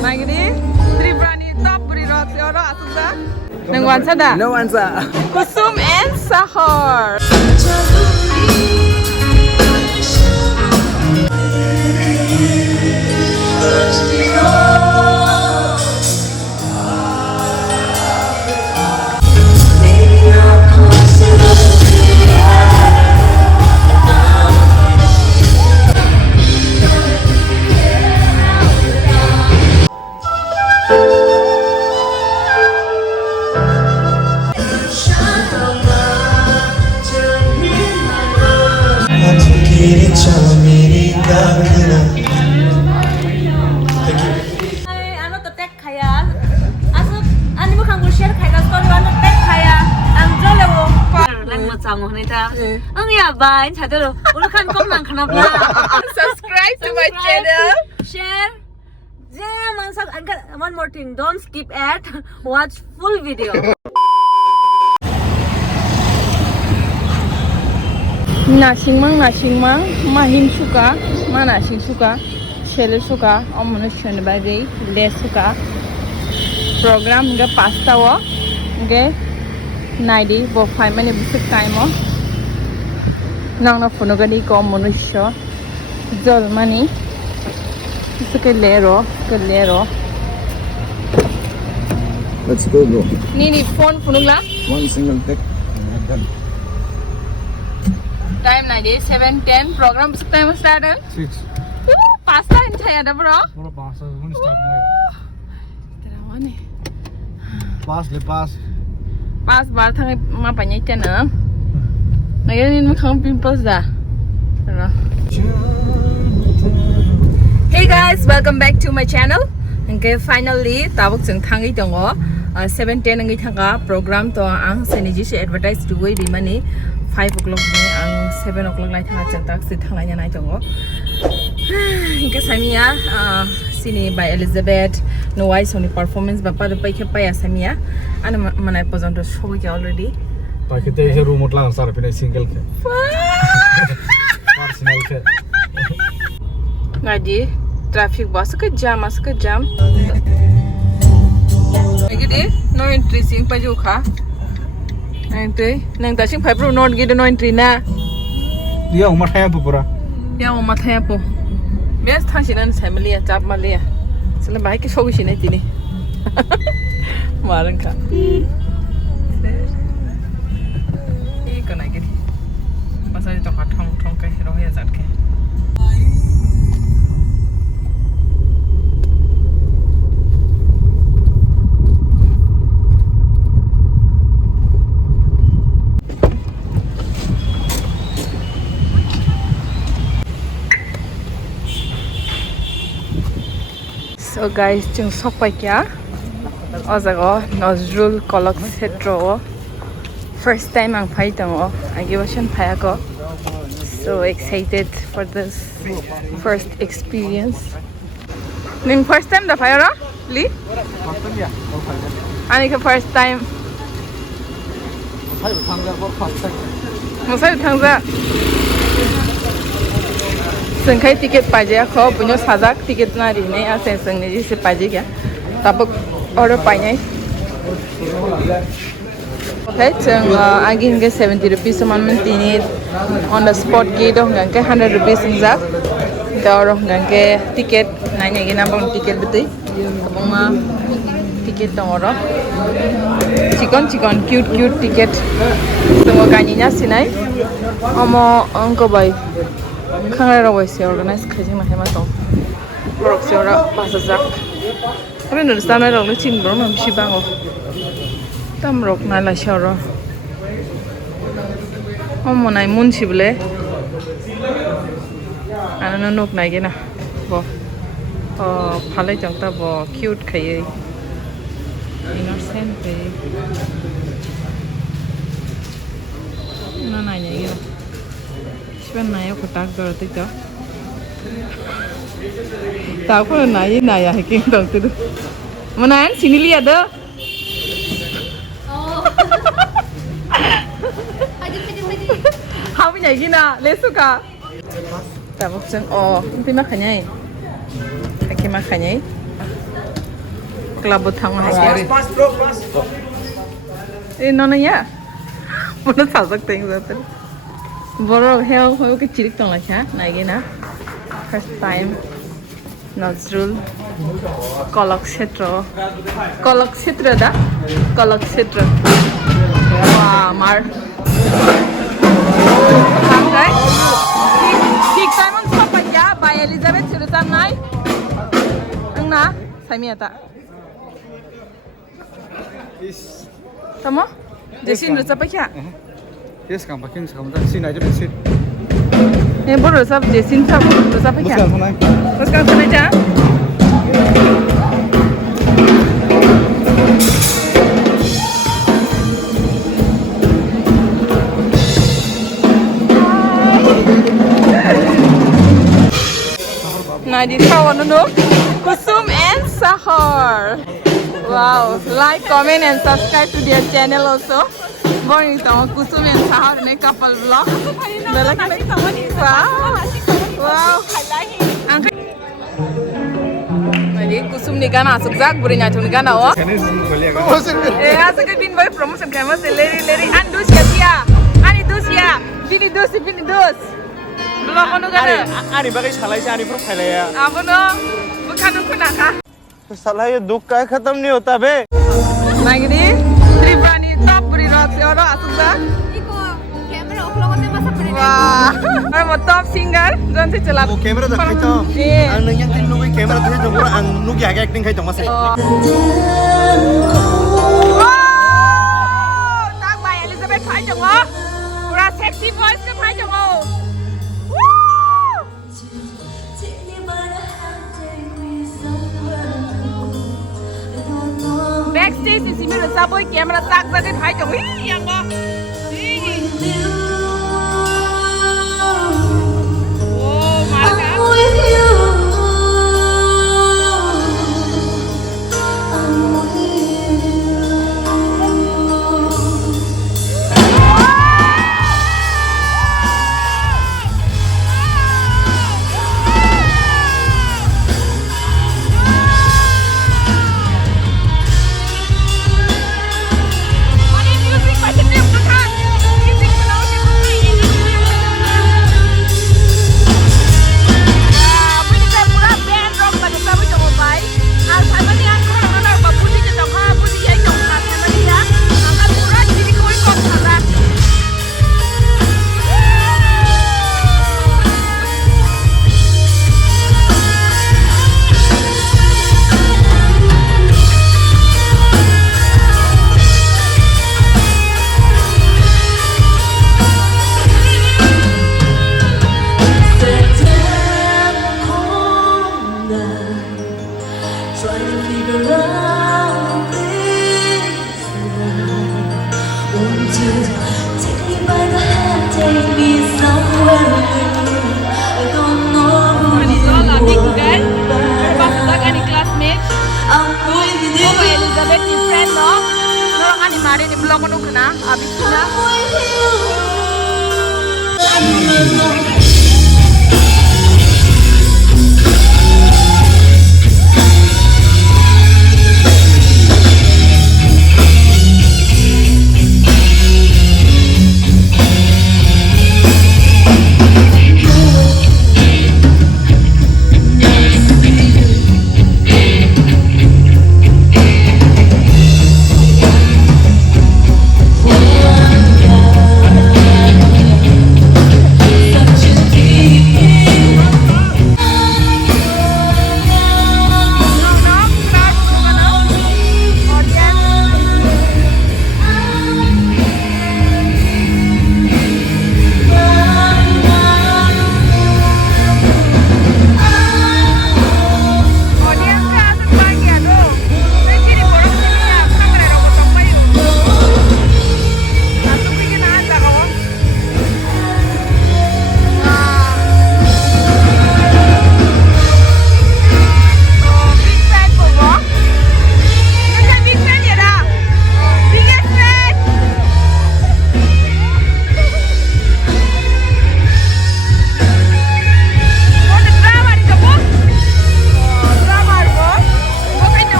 Lagi ni Tripura ni top beri rock seorang asukda. Nengwan sada. No answer. Kusum and Sahor. Bai Elizabeth Kalai. Subscribe to my channel. Share. One more thing, don't skip ad. Watch full video. Nasing mang mahim suka, manasing suka, shell suka, omunusyon bagay, les suka. Program ga pasta wo, ga 90 bo 5 minute busuk time mo. Nang na puno gani ko omunusyo, jol mani, suka lero. Let's go, bro. Ni phone puno la. One single take. Done. Time 90 7:10 program busuk time start. 6. Pasta entire ada bro. Pura pass gun start mo. Terawa ni. Pass. Pas bar thang mapanyay ka na. Ngayon mo kang pimples da. Hey guys, welcome back to my channel. Okay, finally tabok jeng thangi dongo. 7:10 ngi thanga program to ang seniji se advertise duway di mani 5 o'clock ni ang 7 o'clock lai thanga jeng tak si thanga nya nai dongo. Ingka samia sini Bai Elizabeth Nuai soni performance bapa do pai khepa ya samia ana manai pojonto show ke already. Pakite isa room utla ansar pinai single ke. Personal ke. Ngaji traffic bus ke jam lagi deh no entry sing paju kha entry nang ta sing phairu not gi no entry na Dia umar thaya pura. ya o mathaya po best thasinan family ya chap malia sala bai ke shogi sinai tini maran kha Naik gini, masa itu thong ke hero ya zat ke. So guys, jeng sopai kya? Ozago Nazrul Kalakshetra. First time ang phai tango agibashan phai ako, so excited for this first experience. Ning first time da phai ra li ani ka first time musai thangza sengkai ticket paje ko punyo sajak ticket na ri ne a seng ne ji se paje kya tapok order pai nai. Okay, so again get 70 rupees man tini on the spot gate dong gang ke 100 rupees injak dor gang ke ticket nanya gina bang ticket betul kabong ma ticket dong oro cikon cute ticket semua kanyinya sinai omo angko bai kangara rawai se organize khajing ma hema tong borok se ora pasajak tapi nur sana rong chin bro mam shibango tam rok na la shoro omo nai mun sible ana nok nai gena bo phalai jangta bo cute khaye innocent pe na nai nai gena spen nai ko tak dor tik ta ta ko nai ya king dong tu manan sinili ada How many gina? Lesuka. Tabok sen. Oh, hindi makanyay. Kaki makanyay. club thang hai eh no ya mana sajak teng jate borok heo heo ke chirik tong la kha nai na first time Nazrul Kalakshetra da Kalakshetra wah mar okay ঠিক time on top ya Bai Elizabeth Kalai nai angna saimiata tamo jesin rwchapma kha Yes, kam paking kam ta sin aja besit. eh bor rwchap jesin sa rwchapma kha Muskan sanai. muskan sanai ja Nah, di kawan dulu Kusum and Sahor. Wow, like, comment and subscribe to their channel also. Morning sama Kusum and Sahor ini couple vlog. Wow. Jadi Kusum ni gana asuk zak burinya tu ni gana oh. Eh, asuk ke bin boy promotion famous leri andus ya dia. Ani dus ya. Bini dus. Vlog anu gana. Ani bagai salai se ani pro khailaya. Apa no? Bukan aku nak kah? साला ये दुख का खत्म नहीं होता बे Nagini, Tripura ni top beri rock se orang asuk dah. Iko camera off logo te masa pare. Wah, orang top singer, jangan si celak. वो camera दिखाई तो Iya. ang nang yang tin lu camera tu jong pura ang lu ya acting khai jong masa Wow, tak Bai Elizabeth Kalai jong oh, pura sexy voice ke Kalai jong oh. Backstage di sini udah saboy kamera tak sakit Kalai jong yang oh. Oh, marah. Bai Elizabeth ni friend no, orang ani mari ni vlog nu kena, abis kena. Such a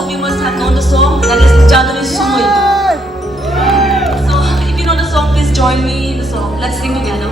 of you must have known the song that is Jaduni Sumoi. So if you know the song, please join me in the song. Let's sing together.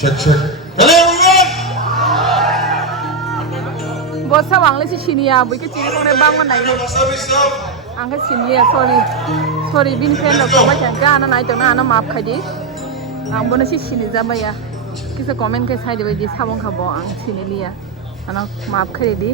Check, check. Hello, everyone! Bos sawang le si chinia bu ke chini kong re bang man nai What's up, yourself? ang ke chinia sorry bin pen ko ma chan ga na nai to na map khadi ang bona si chini jaba ya kisa comment ke sai de di sawang khabo ang chini liya ana map khadi di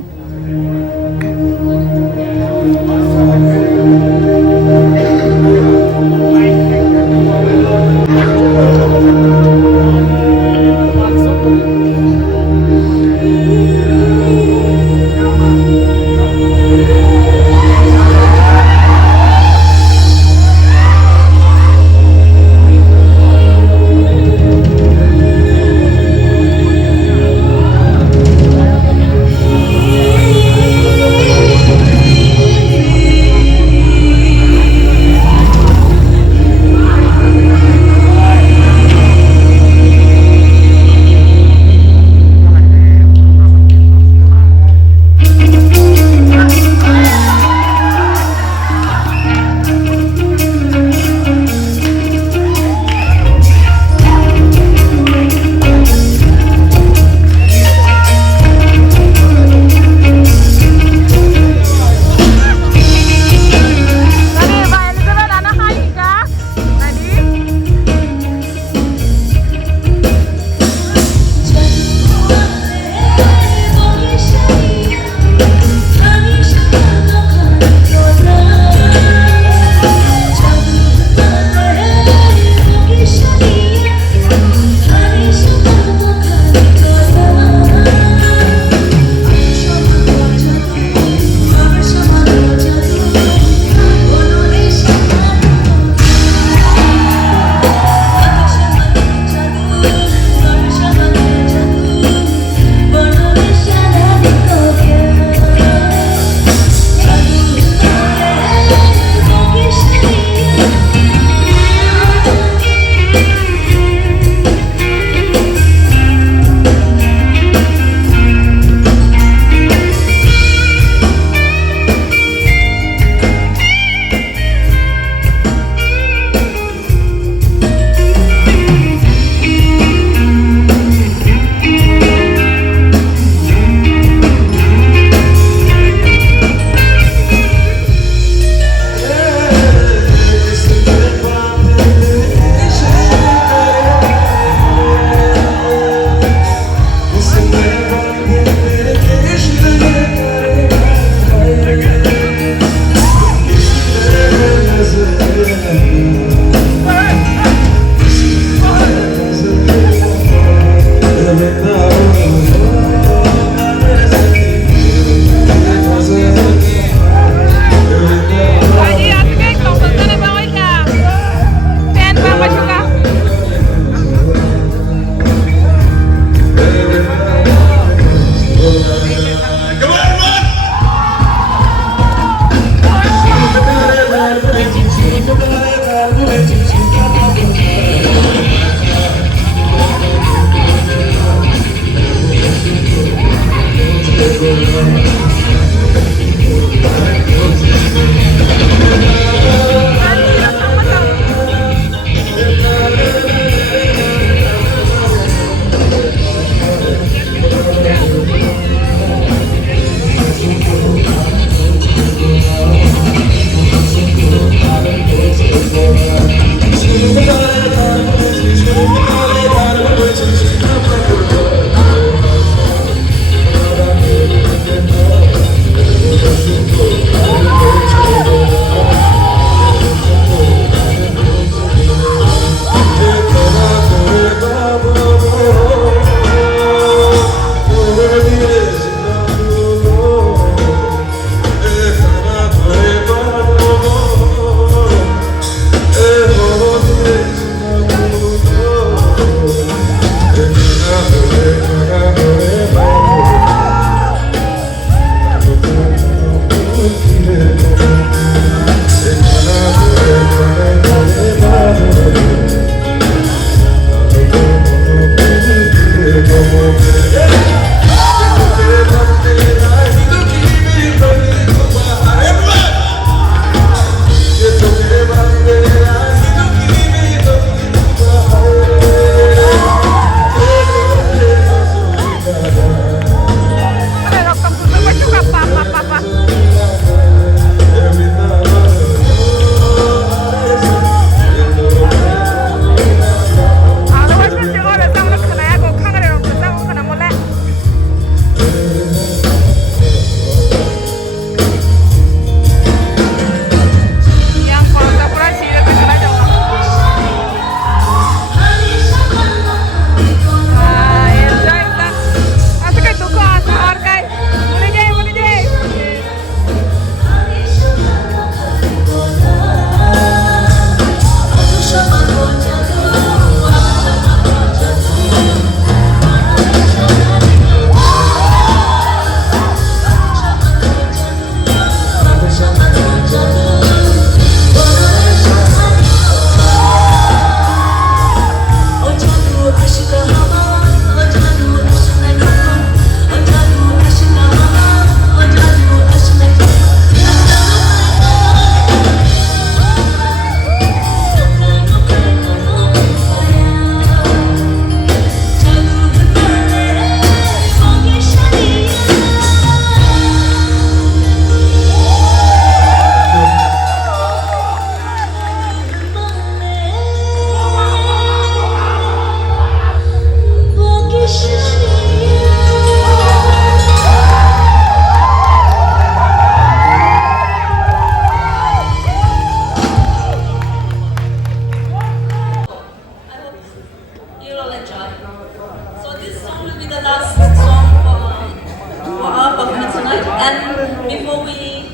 And before we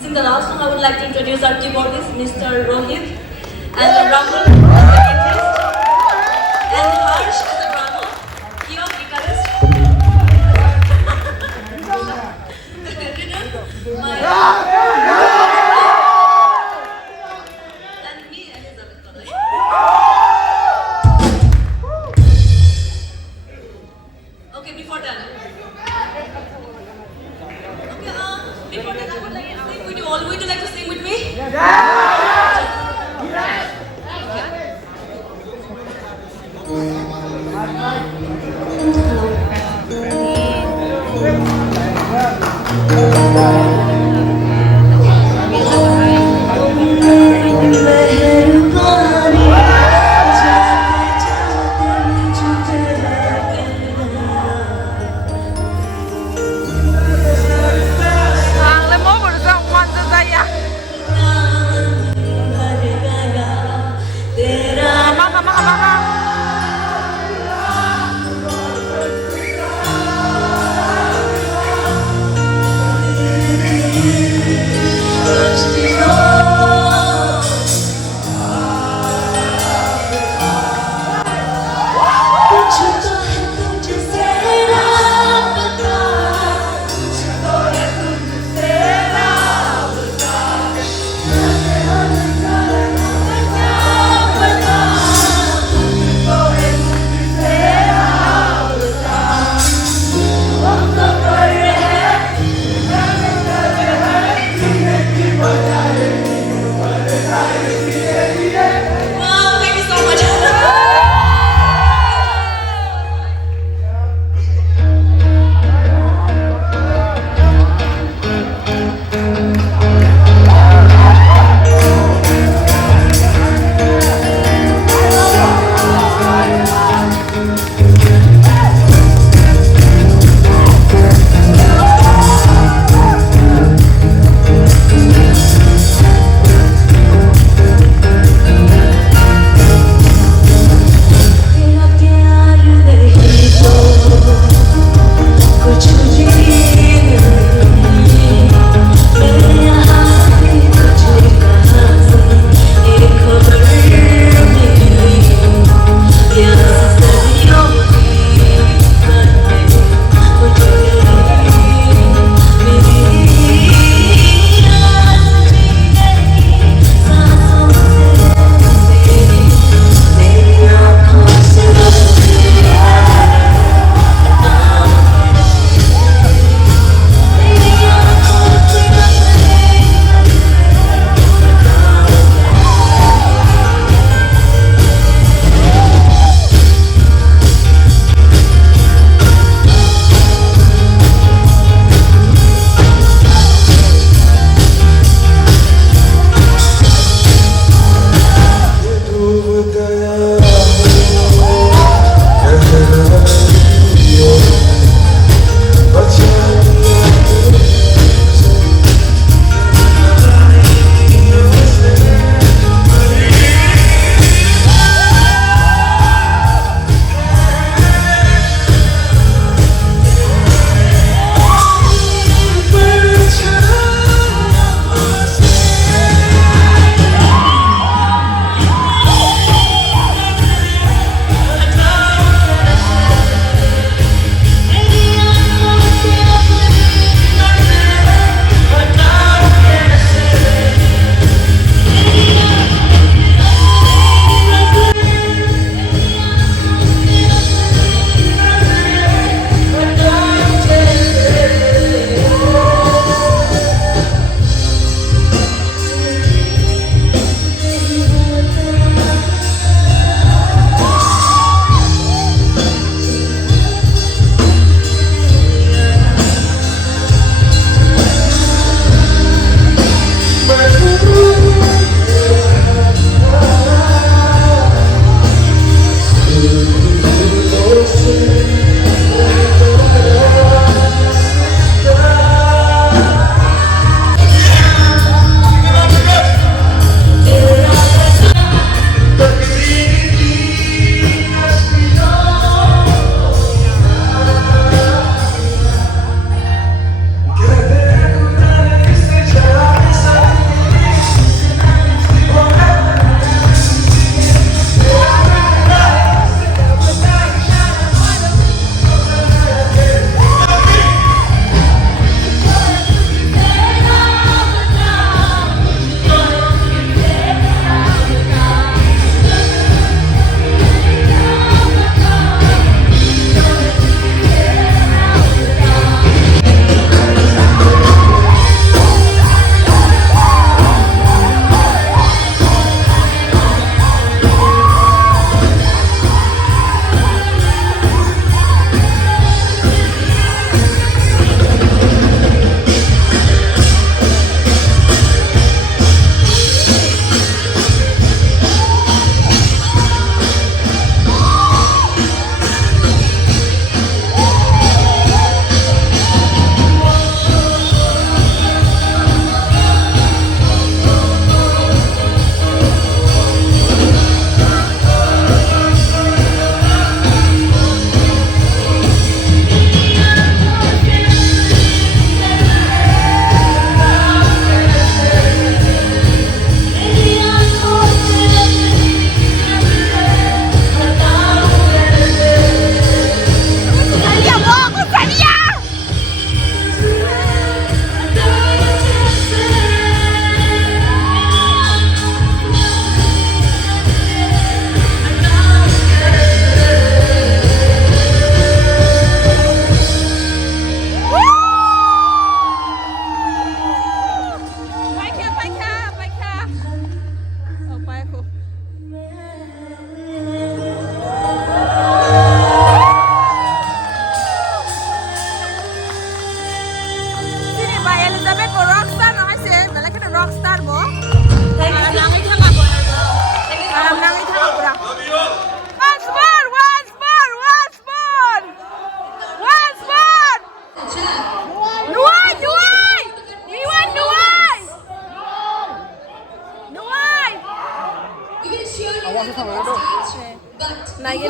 sing the last song, I would like to introduce our keyboardist, Mr. Rohit, and Rahul, the guitarist, and Harsh as the drummer, Kyo, guitarist. My and me, Elizabeth Kalai. Okay, before that. Okay, before that, I would like to sing with you all. Would you like to sing with me? Ang lemot bersama mata saya.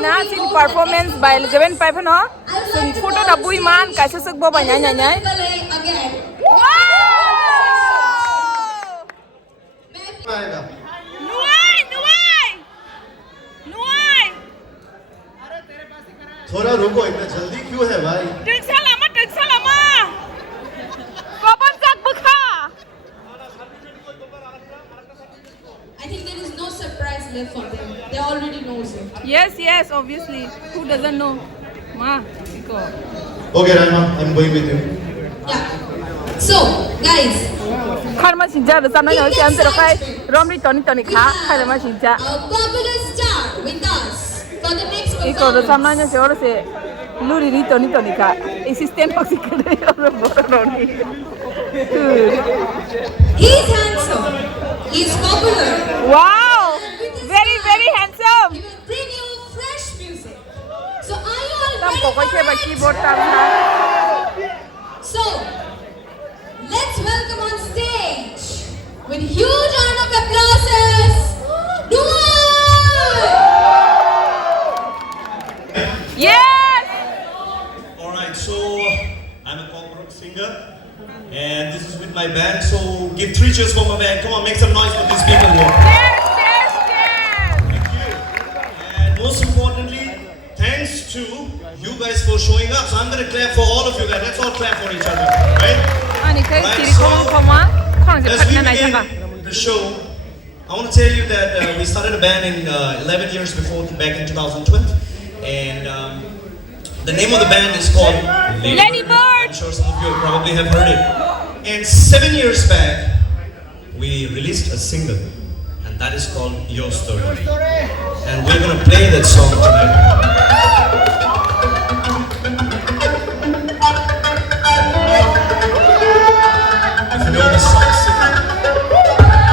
na sin performance Bai Elizabeth pai phano sung photo da bui man ka se suk bo ba nya nya Nuai थोड़ा रुको इतना जल्दी क्यों है भाई Trinh Salama Kapan sak bukha I think there is no surprise left for them. They already knows it. Yes obviously who doesn't know ma iko Okay Raima I'm going with you Yeah. So, guys, khar ma sinja da samna yo cham te kai romri toni kha khai ma sinja a popular star with us for the next iko da samna nya se ora se luri ri toni kha assistant oxy kare ora boro roni He's handsome. He's popular. wow very handsome He will bring you fresh music. So, are you all tam ko ready koi for se ba this? keyboard tam na So, let's welcome on stage with huge round of applauses, Nuai! yes Alright, so I'm a Kokborok singer and this is with my band, so give 3 cheers for my band. Come on, make some noise for these people here. yes Thank you. And most importantly, thanks to you guys for showing up. So I'm gonna clap for all of you guys. Let's all clap for each other, right? ani kai Right, tiri ko so- ko ma khon se As we phatna nai changa begin the show, I want to tell you that we started a band in 11 years before, back in 2012, and the name of the band is called Lady Bird. I'm sure some of you probably have heard it. And 7 years back, we released a single, and that is called Your Story. And we're gonna play that song tonight. If you know the song, sing it.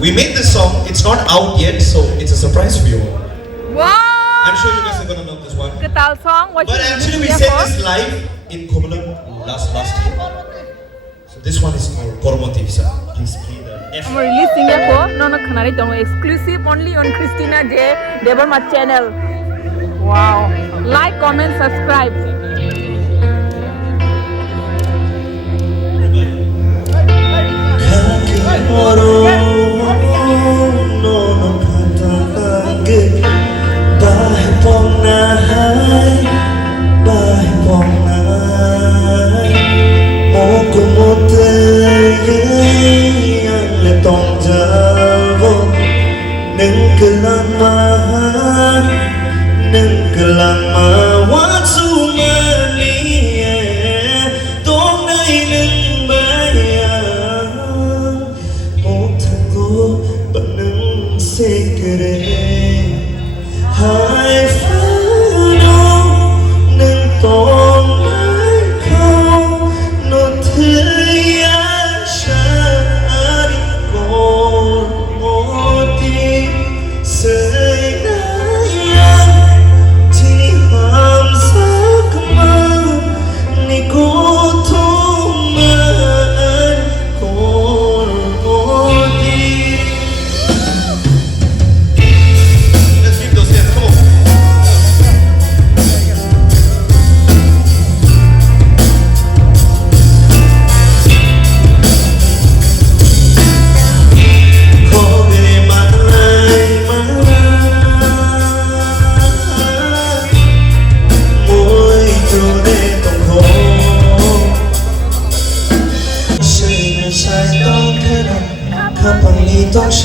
We made this song, it's not out yet, so it's a surprise for you all. wow I'm sure you guys are gonna love this one. ketal song what But actually we sang this live in Kokborok last year. So this one is called Kormotivsa. Please play the F. I'm releasing it ko no khanari tong exclusive only on christinajdebbarma channel wow like comment subscribe Nâng cơ làng mà quá du mà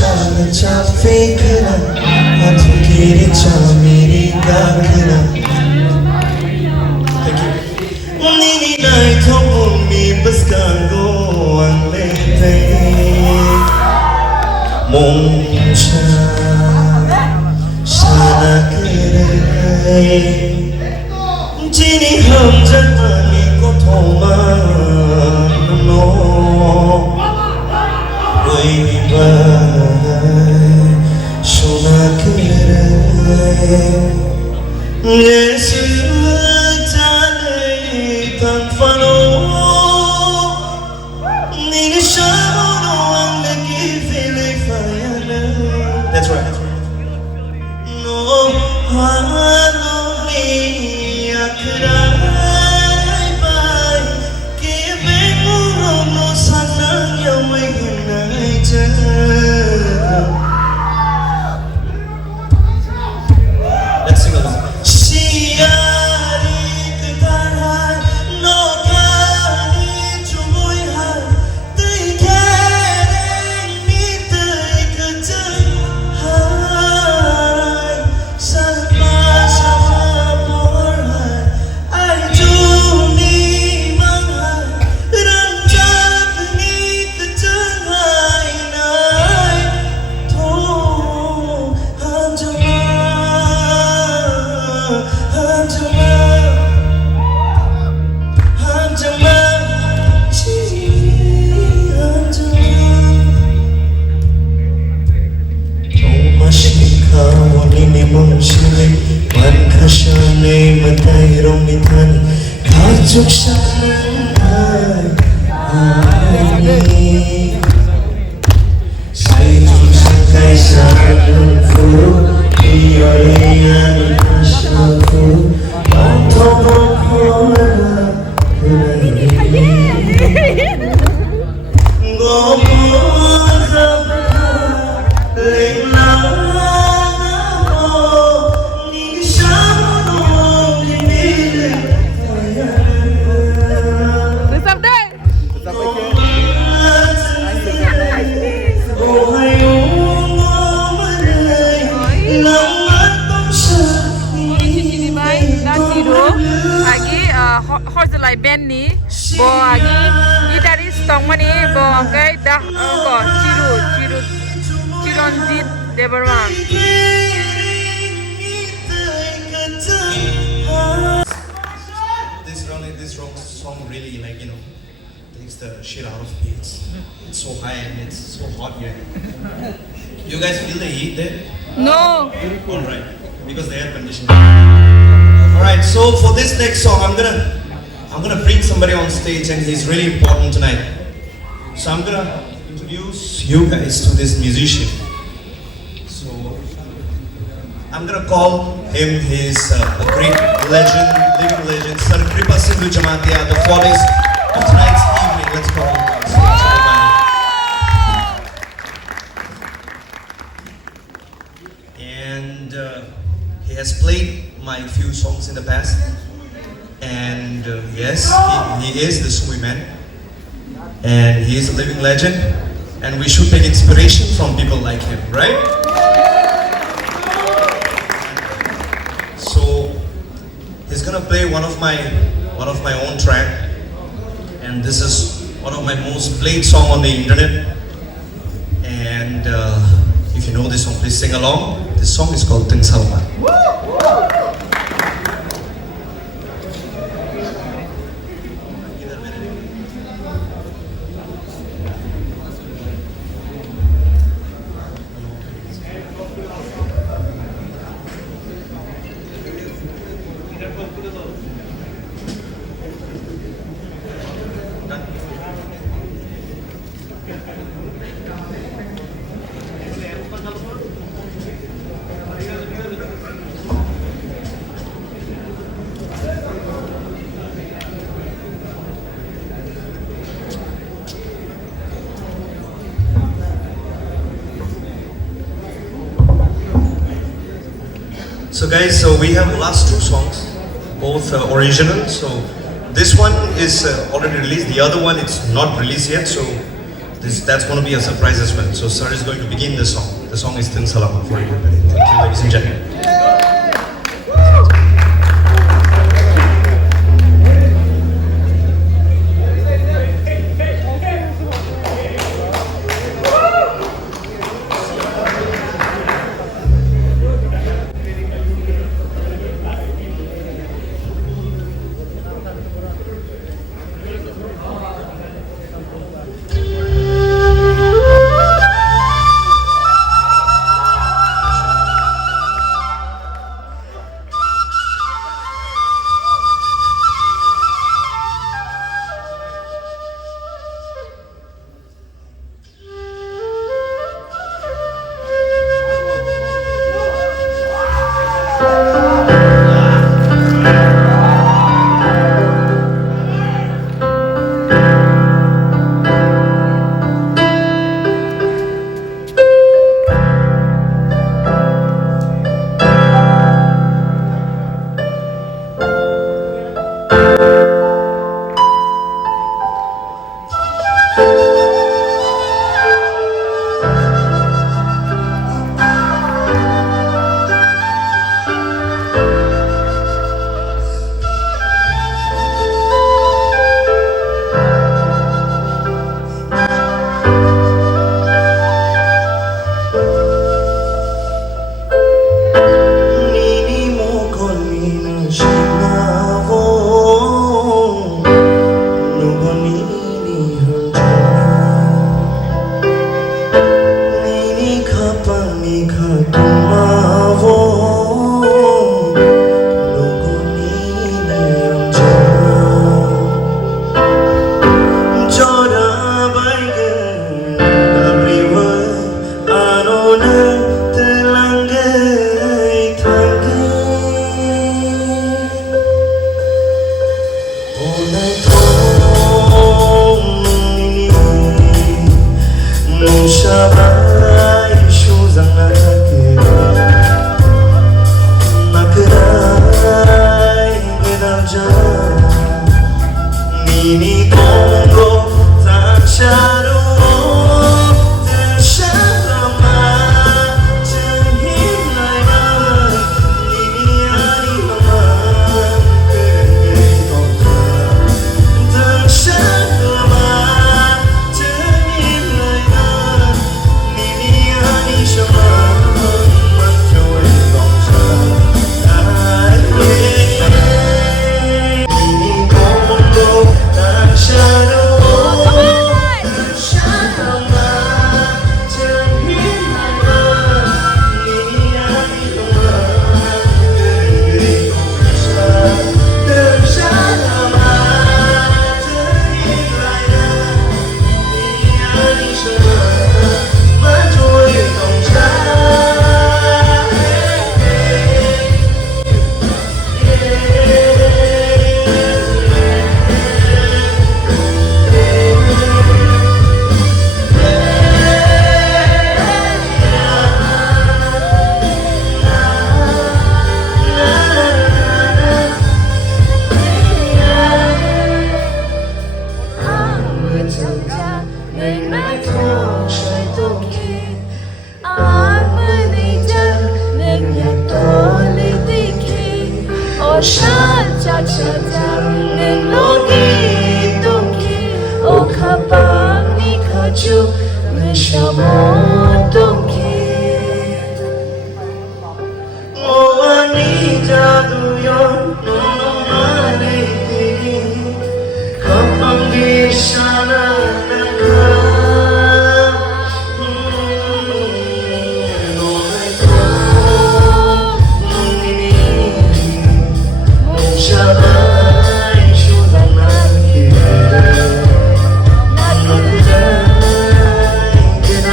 Chana cha fakana Atukiri cha miri gakana. Thank you. Nini nai thong mi baskango ang lete Mong cha Shana kere Jini ham jatani ko thoma no Baby bye Shona kere Yesu jane tan fano Nini shamono ang nagifili fayana. That's right. No hano ni akray bay Kibig mo no sanang yamay hinay dyan. Let's sing along. Siyari katahan no kani chumoy han Tay kereng ni tay katahan Sa pasa maporhan ay tuni manghan Ranjak ni katahan ay to hanjama hanjama chi hanjama Mashika wani mong sili Man kashane matay rong itani Kachuk shanay ani Say chung sakay sa anong furu Iyoringan kasya furu Pantong kola Horselai band ni bo agi guitarist tong mani bo kai dah ko Chironjit Debbarma. This song really takes the shit out of me. It's so high and it's so hot here. You guys feel the heat there? No. Alright, because the air conditioning. Alright, so for this next song, I'm gonna bring somebody on stage and he's really important tonight. So I'm gonna introduce you guys to this musician. So I'm gonna call him his a great legend, living legend, Sir Tripasa, the 40s of tonight's evening. Let's call him on stage, everybody. And he has played my few songs in the past. And yes, he is the Sumi man. And he is a living legend. And we should take inspiration from people like him, right? So he's gonna play one of my own track. And this is one of my most played song on the internet. And if you know this song, please sing along. This song is called Tingshalma. So guys, so we have last two songs, both original. So this one is already released. The other one it's not released yet. So That's going to be a surprise as well. So sir is going to begin the song. The song is Tin Salama for everybody. Thank you, ladies and gentlemen.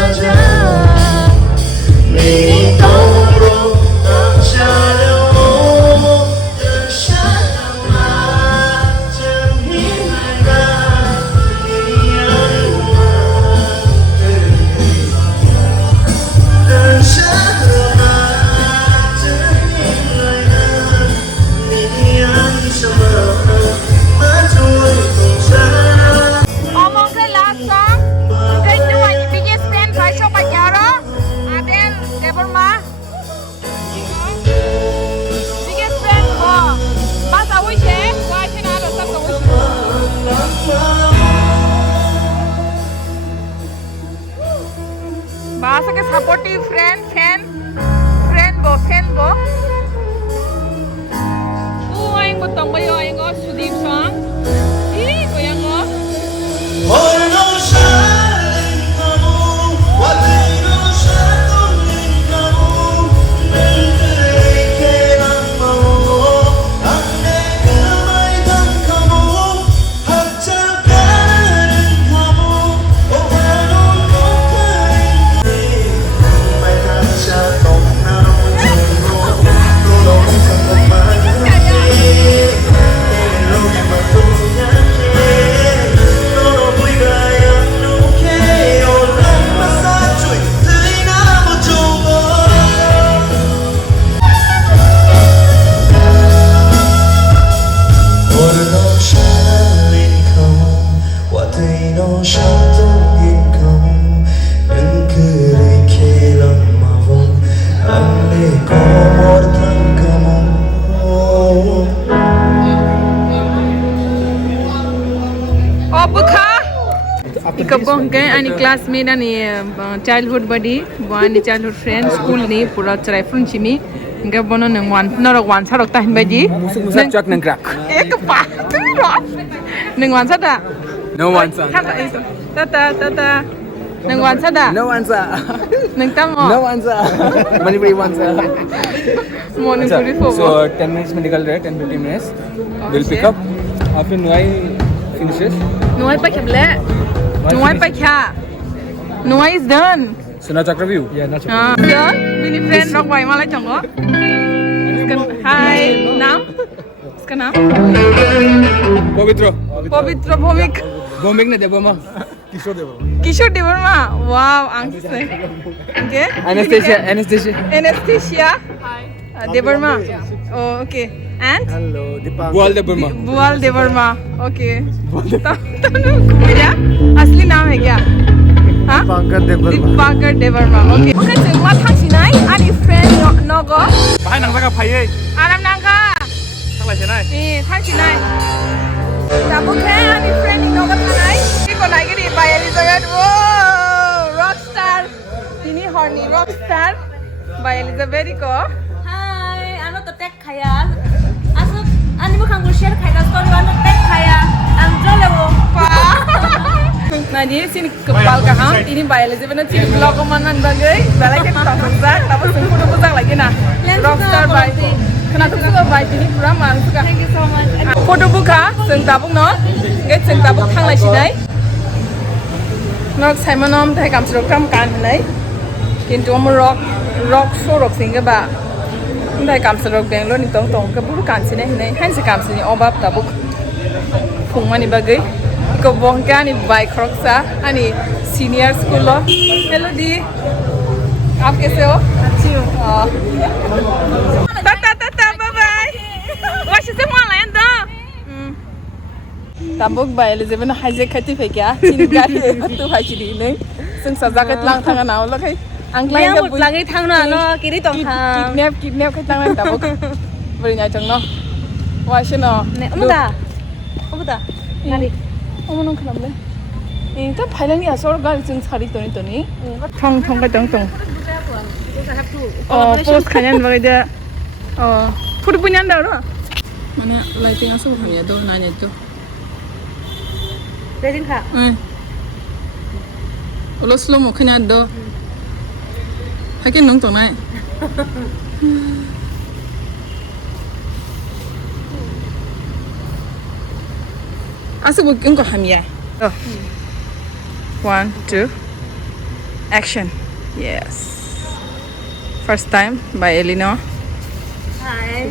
Raja supportive friend bo oh anh một tổng bao nhiêu anh có Sudip Song ý của anh có Kabong ke ani classmate ani childhood buddy ani childhood friend school ni pura chrai frun chimi ga bono nang wan norok wan sarok ta hin baji musuk chak nang krak ek pa tu ro nang wan sada no one sa tata nang wan sada no one sa nang tamo no one sa Manipuri one sa morning to for so 10 minutes medical rest 10-15 minutes we'll pick up after Nuai finishes Nuai pa kable Nuai pa kya Nuai is done so now chakra view yeah now chakra done mini friend rock wai malai chongo hi nam iska naam Pavitra Bhomik Bhomik na Debbarma Kishore Debbarma wow angst okay Anastasia hi Debbarma oh okay and hello Bual Debbarma Bual Debbarma okay तनु क्या असली नाम है क्या हाँ Dipika Debbarma okay okay चल मा थांसी नाई आनी friend नगो बाहाय नांगा फायै आराम नांगा थांलायसे नाय थांसी नाई Tabu kaya ani friend ino ka tanay. Hindi ko na gini Bai Elizabeth. Whoa! Rockstar. Ini horny rockstar. Bai Elizabeth ko. Hi, ano to tek kaya? Aso, ano mo kang share kaya story ano tek kaya? Ang jolo Pa. Nah jadi sini kepal kaham. Ini Bai Elizabeth na sini vlog ko manan bagay. Balai kan tapos tapos sempurna lagi na. Rockstar Bai. Kena tu suka Bai ini pura man suka. Thank you so much. Photo book ha, seng tabuk no, get seng tabuk thang lai sidai. Nok Simon nom thai kam srok kam kan nai. Kintu am rock so rock singa ba. Thai kam srok Bangalore ni tong ka buru kan sine nai. Han se kam sine obab tabuk. Phung mani bagai. Ko bong ka ni Bai Kroksa ani senior school lo. Hello di. आप कैसे हो? अच्छी हूँ। Tata bye bye. Wah sih semua lain dah. Tabuk Bai Elizabeth na hijack khati fe kya? Chini gari tu haji di neng. Seng sajakat lang thang na ulah kai. Angklai Yang ka mut lagi thang na no kiri tong thang. Kidnap kai thang na tabuk. Beri nyai chang no. Wah sih no. Ne, umuda. Ngari. Omonong kalam le. Ita phailan ya sor gari chung sari toni. Thong ka tong. Post kanyan bagay dia. Puro punyan daw no. Mana lighting aso kanya do nanya to. Ready ka? Ulo slow mo kanya do. Hakin nung to nai. Aso wag ko hamya. 1 2 action. Yes. First time by Elino. Hi.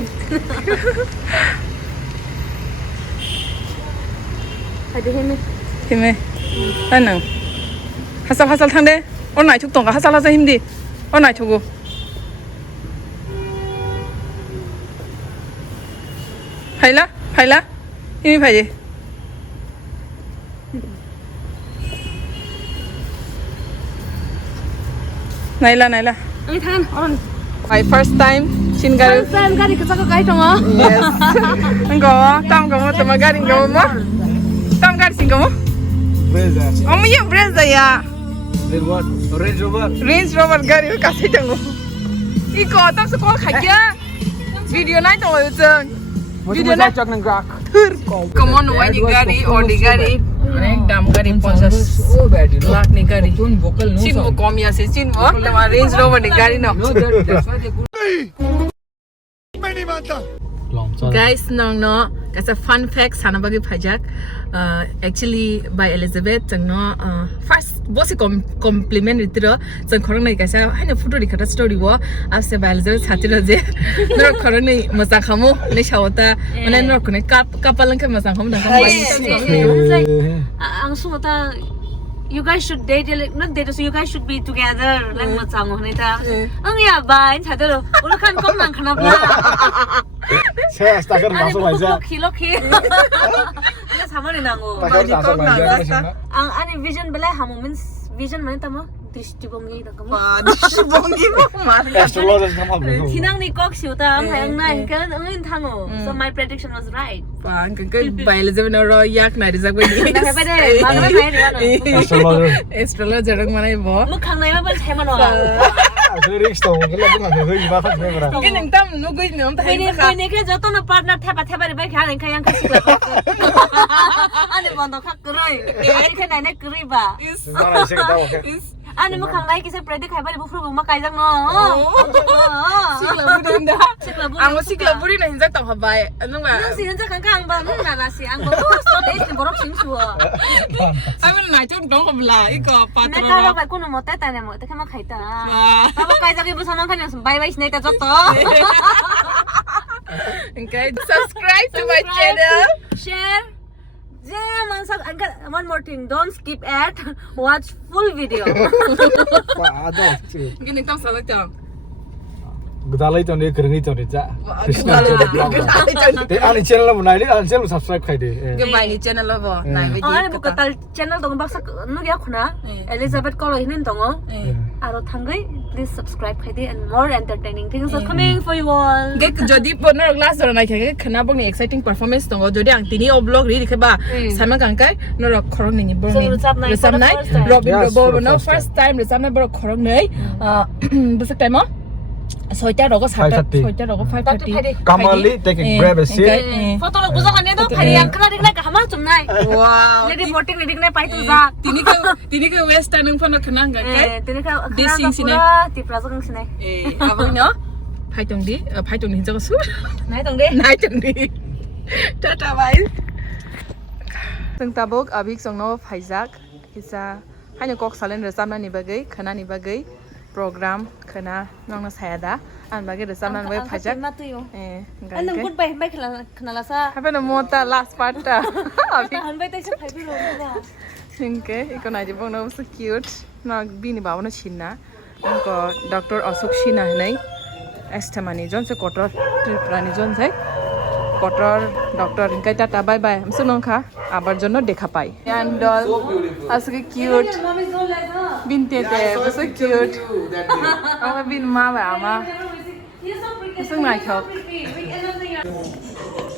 Hadi hime. Anang. Hasal thang de. Onai chuk tong ka hasal him di. Onai chugu. Phaila. Himi phaji. Naila. Ang thang on. My first time Chingaru. Fan gari ka kai tong Yes. Engko tam kamu temagaring kamu mah. Tam gari sing kamu. Breza Oh iya Breza ya. Then what? Range Rover. Range Rover gari kasih tengok. Iko tak sekolah kaya. Video night tengok itu. Video night Cak nang grak. Kamu Nuai di gari, Audi gari. Anek dam gari 50 lakh ni gari. Chin mo kom ya sih chin mo. Tema Range Rover di gari no. Guys, no, as a fun fact, sana bagi pajak. Actually, Bai Elizabeth, no, first, bossy compliment itu lo. Jeng korang ni kasa, hanya foto di kata story wa. After Bai Elizabeth hati lo je. Nora korang ni masak kamu, ni syawata. Mana nora kene kapal lengkap masak kamu dah kamu. Ang sumata. You guys should date, like not date, so you guys should be together. Like macam ni ta. Ang ya bain, cakap lo. Orang kan kau nang kenapa? Saya stakar masuk aja. Loki. Ini sama ni nango. Stakar masuk aja. Ang ani vision bela hamu means vision mana tamo? Drishtibongi dah kamu. Drishtibongi mah. Astrologer kamu apa? Tinang ni kok siuta, ang hayang na, kan angin tango. So my prediction was right. Pan kan Bai Elizabeth noro yak na rizak bagi. Dah apa deh? Mana main ni? Astrologer. Astrologer orang mana ibu? Mukhang na iba heman wala. Risk tahu, kalau bukan tu, iba kan memang. Mungkin yang tam nungguin ni, om tahu Ini kan jatuh na partner tepa di baik yang kaya yang kasih lah. Ani bondo kak kerai. Ini kan nenek kerai ba. Mana sih kita tahu? Ani mukhang na kisah predik kaya balik bufru buma kaya jang no. Siklaburin dah. Ang siklaburin na hinjak tang habay. Ano ba? Nung sinan sa kangkang ba nung nasi ang bagus. So taste ni borok singsuo. Amin na ito dong kabla. Iko patro. Nekala ba kuno mo teta ne mo. Teka makaita. Baba kaya jang ibu sama kan yang bye bye snake joto. Okay, subscribe to my channel. Share. One more thing, don't skip ad. Watch full video. Ada. Gini tam salah tam. Gudalai tu ni keringi tu ni cak. Ani channel mana ni? Ani channel subscribe kaya deh. Gemai ni channel lo bo. Nai video. Ani buka tal channel dong baksa nu ya kuna. Elizabeth Kalai ini dongo. Aro tanggai please subscribe kaya deh and more entertaining things are coming for you all. Gek jadi partner last orang nak kaya kena bang ni exciting performance dongo. Jadi ang tini vlog ni dikhe ba. Sama kangkai nora korong ni bang ni. Resam nai. Robin Robo no first time resam nai bang korong ni. Besok time ah. Soalnya rogo 5:30. Kamali take a grab a seat. Foto lo busuk kan itu hari yang kena dikna kamar cumnai. Wow. Jadi voting dikna pai tu za. Tini ke western ng pano kenang kan? Tini ka Dising sini. Tiprasa kang sini. Abang no? Pai tong di hinjau su. Nai tong deh. Nai tong di. Tata bye. Seng tabuk abik song no paijak. Kisa hanya kok salen resam ni bagai, khana ni bagai. Program kena nong saya dah, an bagi resam nan web pajak. Anong good bye bye kenala sa. Apa nama ta last part ta? Han bye tayo sa pagi lo. Okay, ikon aja bang nama so cute. Nak bini bawa na China. Angko Dr. Asok China nai. ATMA ni John se Kotor Tripura ni John se. Kotor Doctor ingkai tata bye bye. Amsu nong ka. Abar jono dekha pai. And doll, asok cute. Binte te, so cute. Ama bin ma ba ama. Isang nai khok.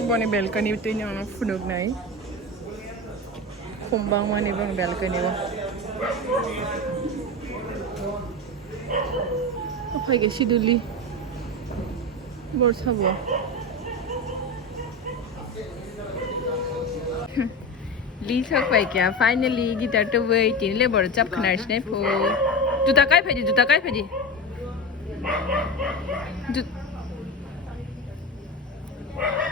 Boni balcony tu ni orang funuk nai. Kumbang mana bang balcony ba. Apa ke siduli? Borsa bo. Lisa kau kya finally gitar tu boy tini le baru cap kena sini po. Juta kai pagi.